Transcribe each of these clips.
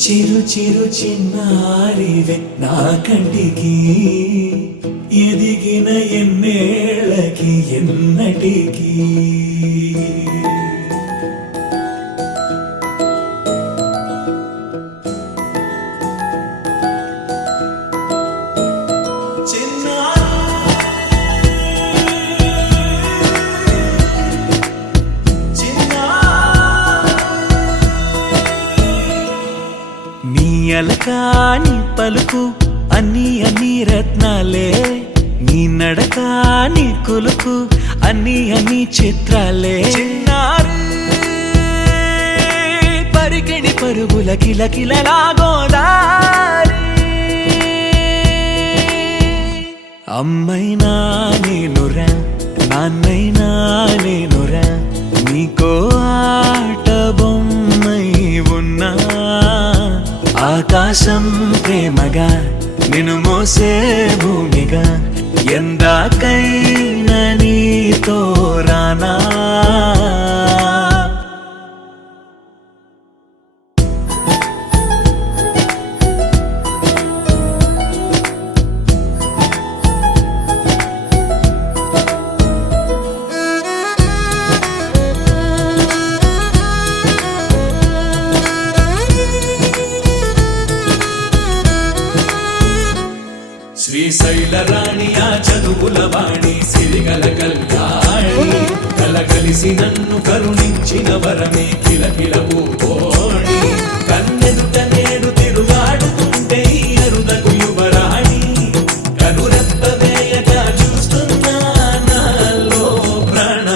చిరు చిరు చిన్నారివే నా కంటికి ఎదిగిన ఎన్నేళ్ళకి ఎన్నటికి అలకాని పలుకు అన్ని అన్ని రత్నాలే నీ నడక నీ కులుకు అన్ని అన్ని చిత్రాలే పరికిణి పరుగుల కిలకిలలా గోదారి అమ్మైనా నేనురా నాన్నైనా నేనురా నీకో ఆట బొమ్మై ఉన్నా ఆకాశం ప్రేమగా నిన్ను మోసే భూమిగా ఎందాకైనా నీతో రానా శ్రీశైల రాణి ఆ చదువుల వాణి సిరిగల కళ్యాణి కలగలిసి నన్ను కరుణించిన వరమే కిలకిల పూకోణి కన్నెదుట నేడు తిరుగాడుతుంటే అరుదకు యువరాణి కనురెప్ప వేయక చూస్తున్నా నాలో ప్రాణ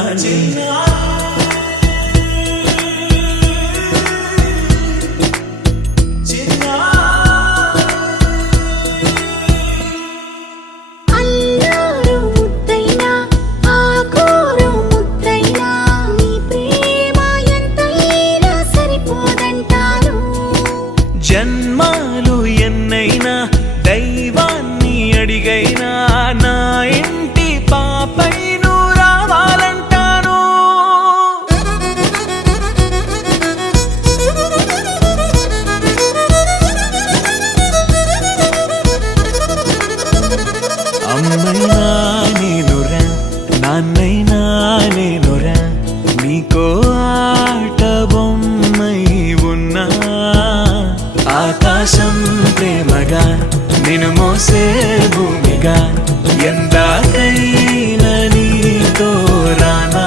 జన్మాలు ఎన్నైనా దైవాన్ని అడిగైనా నా ఇంటి పాపై నువ్వు రావాలంటాను అమ్మైనా నేనురా నాన్నైనా నేనురా నీకో ఆట బొమ్మై ఉన్నా ఆకాశం ప్రేమగా నిన్ను మోసే భూమిగా ఎందాకైనా నీతో రానా